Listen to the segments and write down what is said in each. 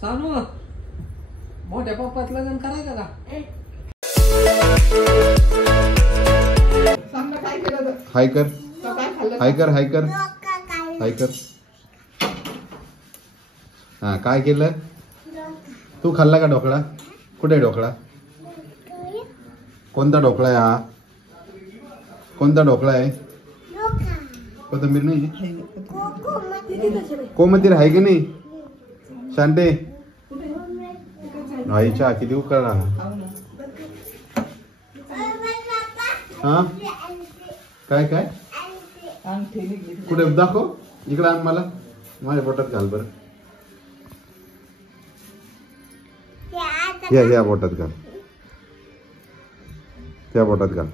सांगू मोठ्या पप्पात लग्न करायचं का? हाय कर हाय कर हाय कर हाय कर. हा काय केलं तू? खाल्ला का ढोकळा? कुठे ढोकळा? कोणता ढोकळा आहे हा? कोणता ढोकळा आहे? कोथिंबीर नाही कोमतीर आहे की नाही? शांते आईच्या किती उकळला. हा काय काय कुठे दाखव इकडे आण मला. माझ्या पोटात घाल बरं. या बोटात घाल. त्या बोटात घाल.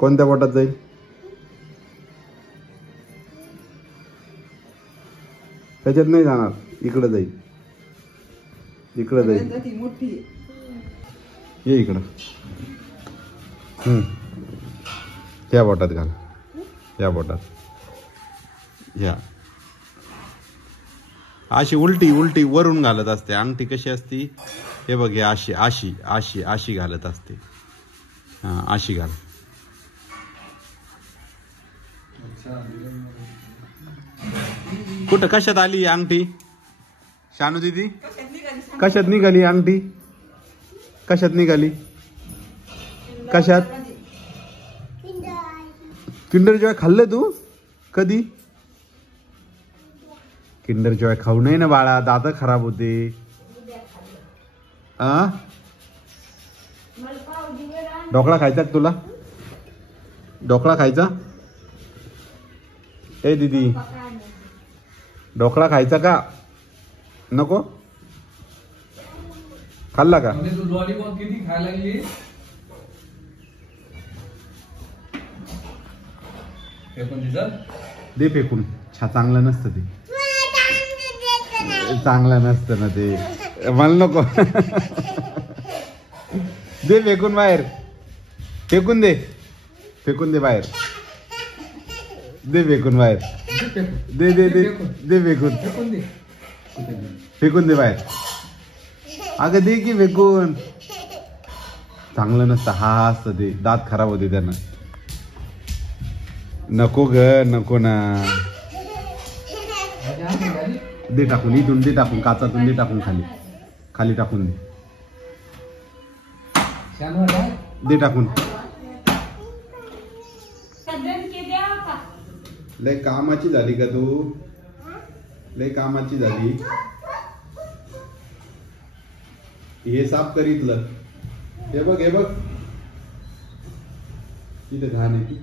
कोणत्या बोटात जाईल? त्याच्यात नाही जाणार. इकडे जाईल. इकडे जाईल. ये इकडं. त्या बोटात घाल. या बोटात. या अशी उलटी उलटी वरून घालत असते. अंगठी कशी असती हे बघ. हे अशी अशी अशी अशी घालत असते. हा अशी घाल. कुठं कशात आली अंगठी? शानू दीदी कशात निघाली अंगठी? कशात निघाली? कशात? किंडर जॉय खाल्लं तू कधी? किंडर जॉय खाऊ नये ना बाळा. दात खराब होते. ढोकळा खायचा तुला? ढोकळा खायचा? ए दीदी ढोकळा खायचा का नको? खाल्ला का? तू लॉलीपॉप किती खायला लागली? दे फेकून. चांगलं नसतं ते. चांगलं नसतं ना ते. मला नको. दे फेकून बाहेर. फेकून दे. फेकून दे बाहेर. दे फेकून बाहेर. दे दे दे दे फेकून. फेकून दे बाहेर. अगं दे की फेकून. चांगलं नसतं. हा असतं ते. दात खराब होते त्यानं. नको ग नको ना. दे टाकून. इथून दे टाकून. काचातून दे टाकून. खाली खाली टाकून दे. दे टाकून. लय कामाची झाली का तू? लय कामाची झाली. हे साफ करीतलं. हे बघ हे बघ. तिथे घाण आहे ती.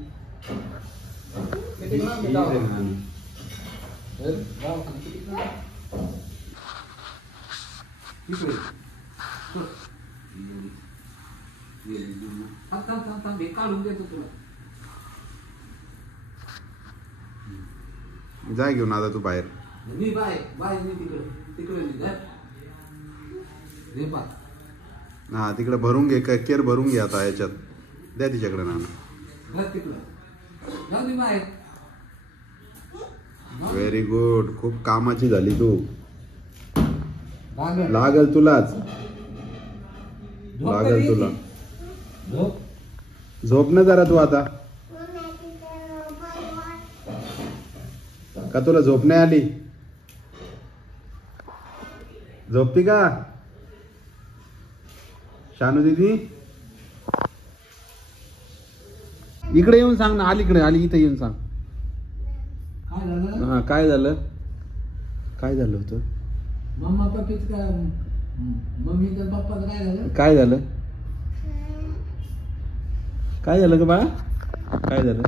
काढून देतो तुला. जाय घेऊन आता तू बाहेर. मी बाय बाय मी तिकडे तिकडे हा तिकडे भरून घे. केर भरून घे आता याच्यात. द्या तिच्याकडे नाना. Very good. खूप कामाची झाली तू. लागल तुलाच. लागल तुला. झोप ना जरा तू आता. का तुला झोप नाही आली? झोपती का शानू दीदी? इकडे येऊन सांग ना. अलीकडे आली. इथे येऊन सांग. हा काय झालं? काय झालं होतं? मम्मा पप्पीच काय? मम्मीचं पप्पाचं काय झालं? काय झालं? काय झालं का बाळा? काय झालं?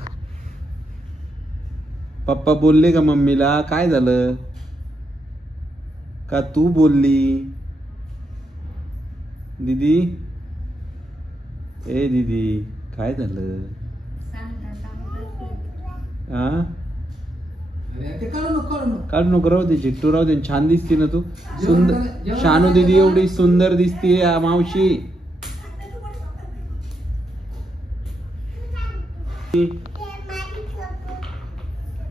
पप्पा बोलले का मम्मीला? काय झालं? का तू बोलली? दीदी ए दीदी काय झालं? हा काढू नको. राहू दे चिट्टू. राहू दे. छान दिसती ना तू. सुंदर. शानू दीदी एवढी सुंदर दिसती मावशी.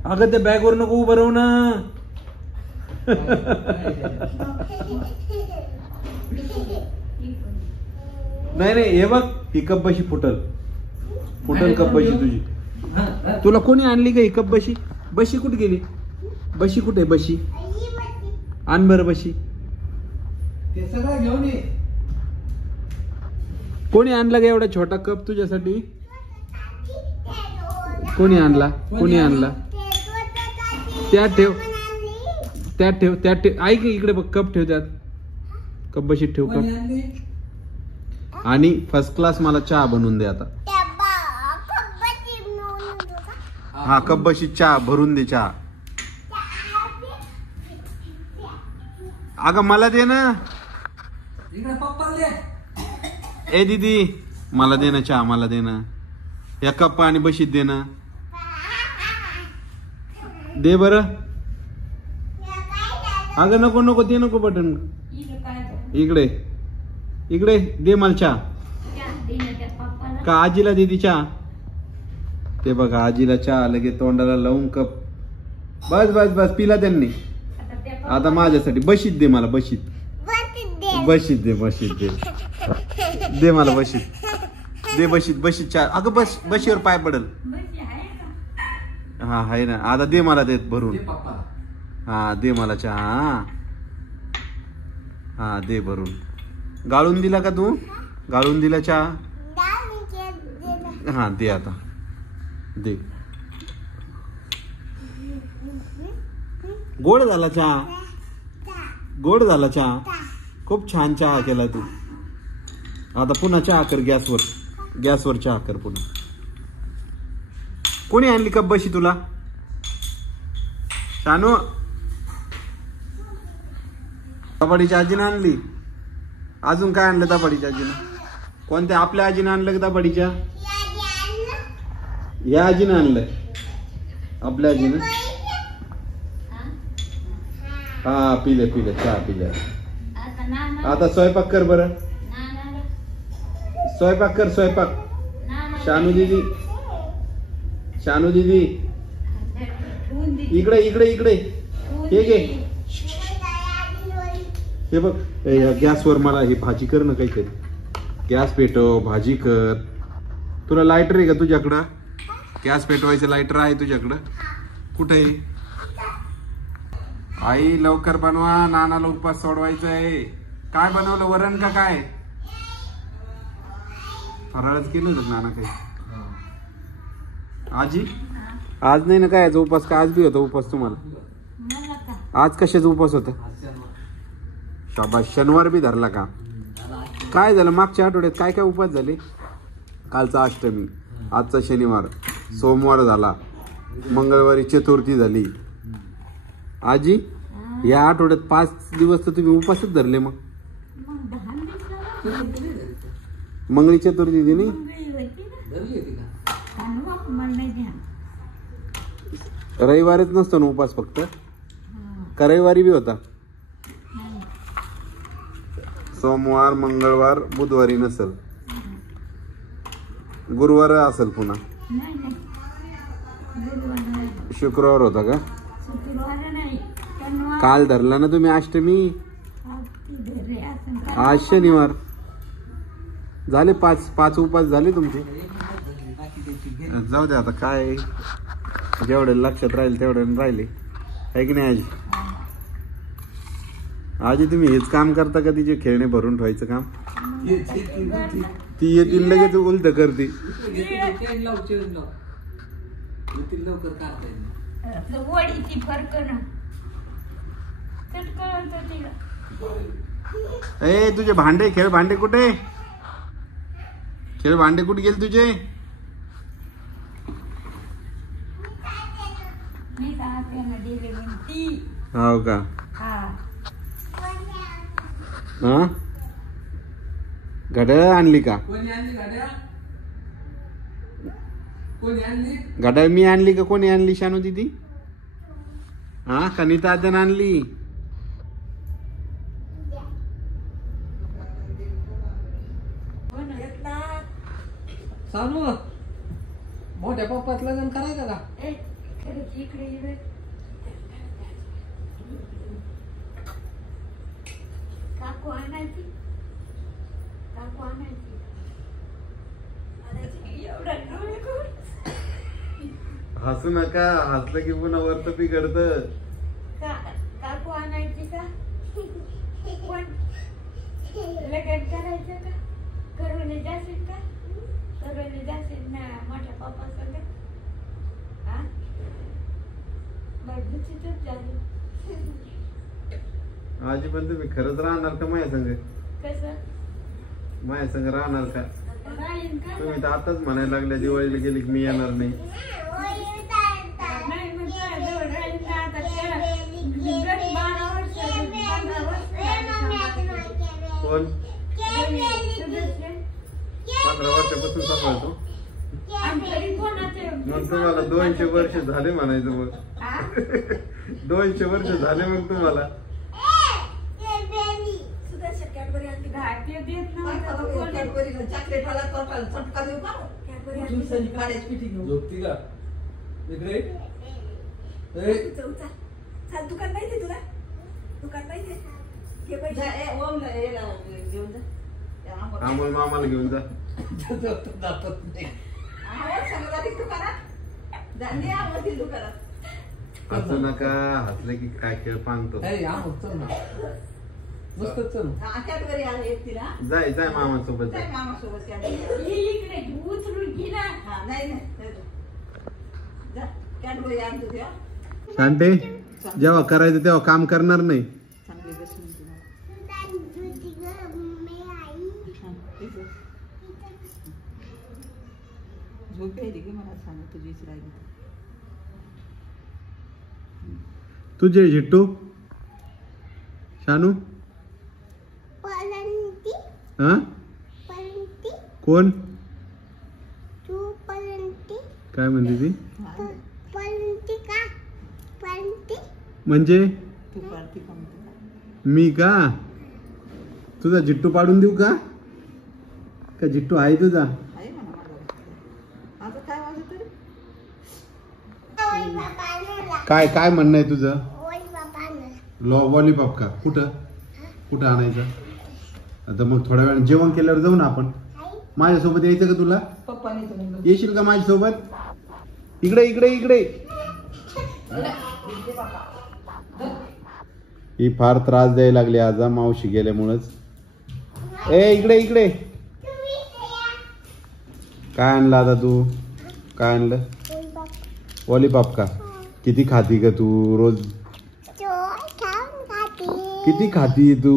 अगं त्या बॅगवर नको उभं राहू ना. नाही नाही, हे बघ ही कप बशी फुटल कप बशी तुझी. तुला कोणी आणली का ही कप बशी? बशी कुठे गेली? बशी कुठे? बशी आण बरं बशी. ते सगळं घेऊन ये. कोणी आणला का एवढा छोटा कप तुझ्यासाठी? कोणी आणला? कोणी आणला? त्यात ठेव, त्यात ठेव, त्यात ठेव. ऐक इकडे बघ, कप ठेव त्यात. कप बशीत ठेव कोणी कप. आणली? आणि फर्स्ट क्लास मला चहा बनवून दे आता. हा कप बशीत चहा भरून दे चहा. अगं मला दे ना. इकडे पप्पाला दे. ए दीदी मला दे ना चहा, मला दे ना. या कप आणि बशीत दे ना. दे बर. अगं नको नको ते नको बटन. इकडे इकडे दे मला चहा. का आजीला दे ती चहा. ते बघा आजीला चहा लगेच तोंडाला लावून कप. बस बस बस पिला त्यांनी. आता माझ्यासाठी बशीत दे मला. बशीत बशीत दे. बशीत दे. दे मला बशीत. दे बशीत. बशीत चहा. अगं बस बशीवर पाय पडल. हा आहे ना. आता दे मला देत भरून. दे पप्पाला. हा दे मला चहा. हा दे भरून. गाळून दिला का तू? गाळून दिला चहा? हा दे आता. दे. गोड झाला चहा. गोड झाला चहा. खूप छान चहा केला तू. आता पुन्हा चहा कर गॅसवर. गॅसवर चहा कर पुन्हा. कोणी आणली कप बशी तुला? शानू दाबाडीच्या आजीनं आणली. अजून काय आणलं दाबाडीच्या आजीनं? कोणत्या आपल्या आजीनं आणलं का दाबाडीच्या? या आजीनं आणलंय. आपल्या आजीनं. हा पिले पिले चहा पिले. आता स्वयंपाक कर बरं. स्वयंपाक कर स्वयंपाक. शानू दीदी. शानू दीदी इकडे इकडे इकडे. हे घे. हे बघ गॅसवर मला हे भाजी कर ना काहीतरी. गॅस पेटव भाजी कर. तुला लायटर आहे का तुझ्याकडं? गॅस पेटवायचं लायटर आहे तुझ्याकडं? कुठे आहे? आई लवकर बनवा, नानाला उपास सोडवायचा आहे. काय बनवलं? वरण का काय? फराळच केलं होतं नाना काही. आजी आज नाही ना काय उपास? का आज बी होता उपास तुम्हाला? आज कशाचा उपास होता? शाबास. शनिवार बी धरला का? काय झालं मागच्या आठवड्यात? काय काय उपास झाले? कालचा अष्टमी, आजचा शनिवार, सोमवार झाला, मंगळवारी चतुर्थी झाली. आजी या आठवड्यात 5 दिवस तर तुम्ही उपासच धरले. मग मंगळी चतुर्थी दिनी रविवारीच नसतो ना उपास फक्त? का रविवारी बी होता? सोमवार मंगळवार बुधवारी नसेल, गुरुवार असेल पुन्हा. शुक्रवार होता का? काल धरला ना तुम्ही अष्टमी. आज शनिवार. झाले 5 उपास झाले तुमचे. जाऊ दे आता काय जेवढे लक्षात राहील तेवढे राहिले आहे की नाही. आजी आजी तुम्ही हेच काम करता का? तिचे खेळणे भरून ठेवायचं काम? ती येतील लगेच उलट करते. ए तुझे भांडे खेळ भांडे कुठे? खेळ भांडे कुठे गेले तुझे? हो का? हा घड्याळ आणली का? घड्याळ मी आणली का कोणी आणली? शानू दीदी. हा कनिता आत्यानं आणली. सांगू मोठ्या पप्पात लग्न करायचं का? काकू आणायची एवढा डोळे करून हसू नका, हसलं की पुन्हा वरत बिघडत. काकू आणायची का कोण लगेच करायचं का करून जाशील का करून जाशील ना मोठ्या पप्पा सगळं हा बघूची तर झाली. आजी पण तुम्ही खरंच राहणार का माझ्या संग? कसं माझ्या संग राहणार का? राहील का तुम्ही तर आताच म्हणायला लागल्या दिवाळीला गेली की मी येणार नाही. नाही मग जवळ राहील का आता त्याला गट 12 वर्ष 15 वर्ष कोण सदस्य 15 वर्षापासून सांभाळतो? आमच्याकडे कोणाचे मग तुम्हाला 200 वर्ष झाले म्हणायचं. मग 200 वर्ष झाले मग तुम्हाला. घाटे देत नव्हतं झोपती का इकडे? दुकान माहिती तुला? दुकान माहिती अमोल मामाला घेऊन जा. दाखवत नाही. हसू नका, हसले की काय खेळ पांगतो. अरे आमोल चल ना, मस्त चल. जाय जाय मामासोबत जाय. इकडे उचलून घे ना. शांते जेव्हा करायचं तेव्हा काम करणार नाही. झोप यायली की मला सांग तुझीच राहिली. तुझे झिट्टू शानू हा कोण काय म्हणते ती? म्हणजे तू पार्टी का? मी का तुझा जिट्टू पाडून देऊ का? का जिट्टू आहे तुझा? आहे म्हणा माझा. आता काय वाजत तरी काय काय म्हणणं आहे तुझं? लॉलीपॉप का? कुठं कुठं आणायचं? आता मग थोड्या वेळाने जेवण केल्यावर जाऊ ना आपण. माझ्यासोबत यायचं का तुला? पप्पानी तर येशील का माझ्यासोबत? इकडे इकडे इकडे. ही फार त्रास द्यायला लागली आज मावशी गेल्यामुळेच. ए इकडे इकडे. काय आणलं आता तू? काय आणलं? लॉलीपॉप का? किती खाती का तू रोज? किती खाती तू?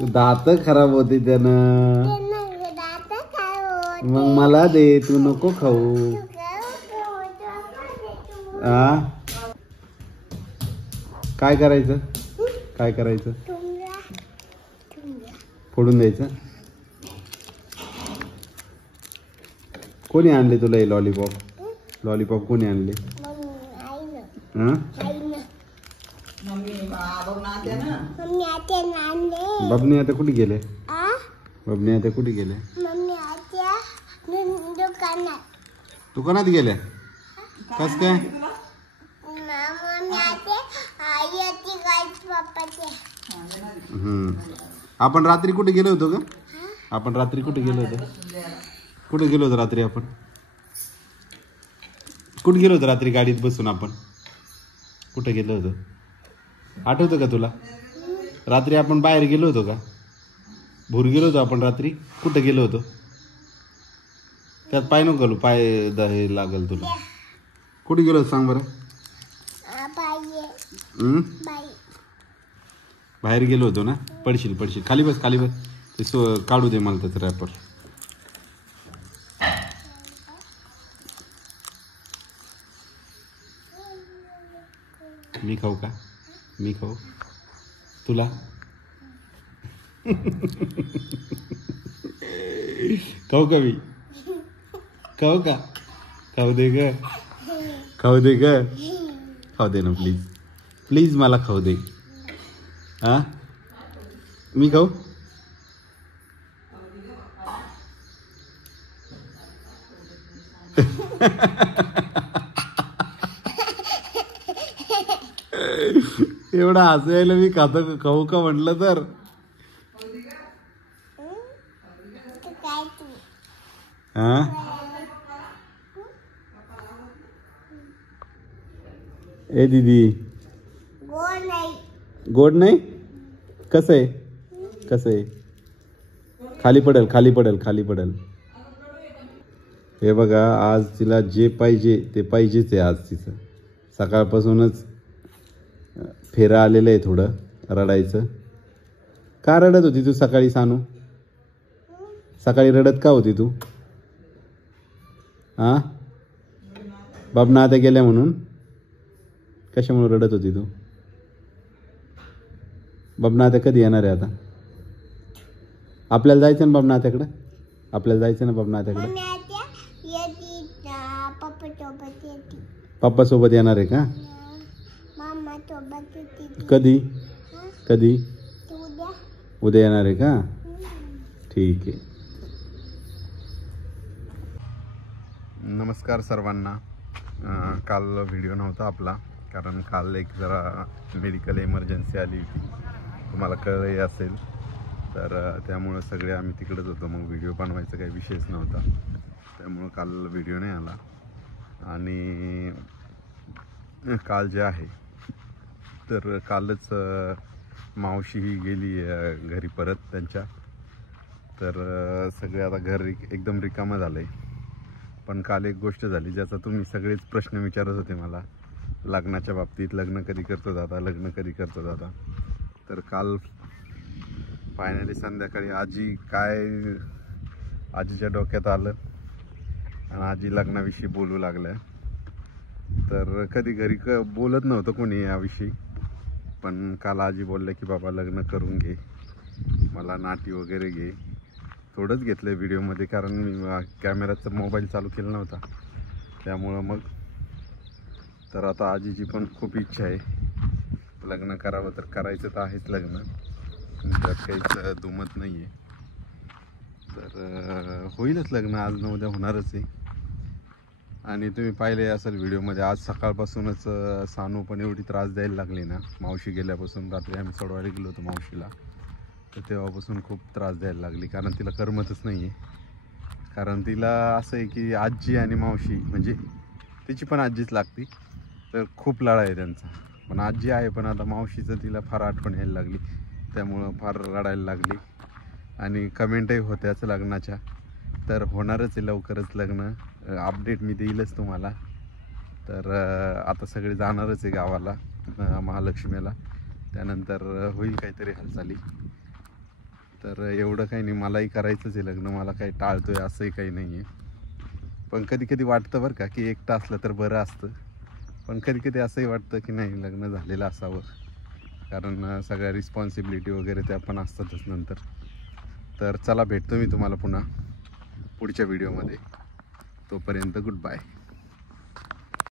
दात खराब होते त्यानं. मग मला दे, तू नको खाऊ. आ काय करायचं? काय करायचं? फोडून द्यायचं. कोणी आणले तुला हे लॉलीपॉप? लॉलीपॉप कोणी आणले? हा बबनी आता कुठे गेले? बबनी आता कुठे गेले? दुकानात गेले. कस काय? आपण रात्री कुठे गेलो होतो का? आपण रात्री कुठे गेलो होतो? कुठे गेलो होतो रात्री? आपण कुठे गेलो होतो रात्री गाडीत बसून? आपण कुठे गेलो होतो आठवतं का तुला? रात्री आपण बाहेर गेलो होतो का? भूर गेलो होतो आपण रात्री. कुठे गेलो होतो? त्यात पाय नको घालू, पाय हे लागल तुला. कुठे गेलो होतो सांग बरं? बाहेर गेलो होतो ना. पडशील पडशील. खाली बस खाली बस. ते काढू दे मला त्याचं रॅपर. मी खाऊ का? मी खाऊ तुला? खाऊ का मी? खाऊ का? खाऊ दे ग. खाऊ दे ग. खाऊ दे ना प्लीज. प्लीज मला खाऊ दे. हा मी खाऊ? एवढा हसायला मी खाऊ का म्हटलं तर हा ए दीदी गोड नाही कसं आहे कसं आहे खाली पडेल खाली पडेल खाली पडेल हे बघा आज तिला जे पाहिजे ते पाहिजेच आहे आज तिचं सकाळपासूनच फेरा आलेलं आहे थोडं रडायचं का रडत होती तू सकाळी सानू सकाळी रडत का होती तू हां बाबना आता गेल्या म्हणून कशामुळे रडत होती तू बाबना आता कधी येणार आहे आता आपल्याला जायचं ना बाबना आत्याकडं आपल्याला जायचं ना बाबना आत्याकडं पप्पा सोबत येणार आहे का कधी कधी उद्या येणार आहे का ठीक आहे नमस्कार सर्वांना काल व्हिडिओ नव्हता आपला कारण काल एक जरा मेडिकल इमर्जन्सी आली होती तुम्हाला कळलंही असेल तर त्यामुळं सगळे आम्ही तिकडेच होतो मग व्हिडिओ बनवायचा काही विषयच नव्हता त्यामुळं काल व्हिडिओ नाही आला आणि काल जे आहे तर कालच मावशी ही गेली घरी परत त्यांच्या तर सगळे आता घर एकदम रिकामं झालं आहे पण काल एक गोष्ट झाली ज्याचा तुम्ही सगळेच प्रश्न विचारत होते मला लग्नाच्या बाबतीत लग्न कधी करतो दादा लग्न कधी करतो दादा तर काल फायनली संध्याकाळी आजीच्या डोक्यात आलं आणि आजी लग्नाविषयी बोलू लागल्या तर कधी घरी बोलत नव्हतं कोणी याविषयी पण काल आजी बोलल्या की बाबा लग्न करून घे मला नाटी वगैरे घे थोडंच घेतलं व्हिडिओमध्ये कारण मी कॅमेराचा मोबाईल चालू केला नव्हता त्यामुळं मग तर आता आजीची पण खूप इच्छा आहे लग्न करावं तर करायचं तर आहेच लग्न त्यात काहीच दुमत नाही आहे तर होईलच लग्न आज न उद्या होणारच आहे आणि तुम्ही पाहिले असेल व्हिडिओमध्ये आज सकाळपासूनच सानू पण एवढी त्रास द्यायला लागली ना मावशी गेल्यापासून रात्री आम्ही सोडवायला गेलो होतो मावशीला तर तेव्हापासून खूप त्रास द्यायला लागली कारण तिला करमतच नाही आहे कारण तिला असं आहे की आजी आणि मावशी म्हणजे तिची पण आजीच लागती तर खूप लढा आहे त्यांचा पण आजी आहे पण आता मावशीचं तिला फार आठवण यायला लागली त्यामुळं फार रडायला लागली आणि कमेंटही होत्याच लग्नाच्या तर होणारच आहे लवकरच लग्न अपडेट मी देईलच तुम्हाला तर आता सगळे जाणारच आहे गावाला महालक्ष्मीला त्यानंतर होईल काहीतरी हालचाली तर एवढं काही नाही मलाही करायचंच आहे लग्न मला काही टाळतोय असंही काही नाही आहे पण कधी कधी वाटतं बरं का की एकटं असलं तर बरं असतं पण कधी कधी असंही वाटतं की नाही लग्न झालेलं असावं कारण सगळ्या रिस्पॉन्सिबिलिटी वगैरे त्या पण असतातच नंतर तर चला भेटतो मी तुम्हाला पुन्हा पुढच्या व्हिडिओमध्ये तोपर्यंत गुड बाय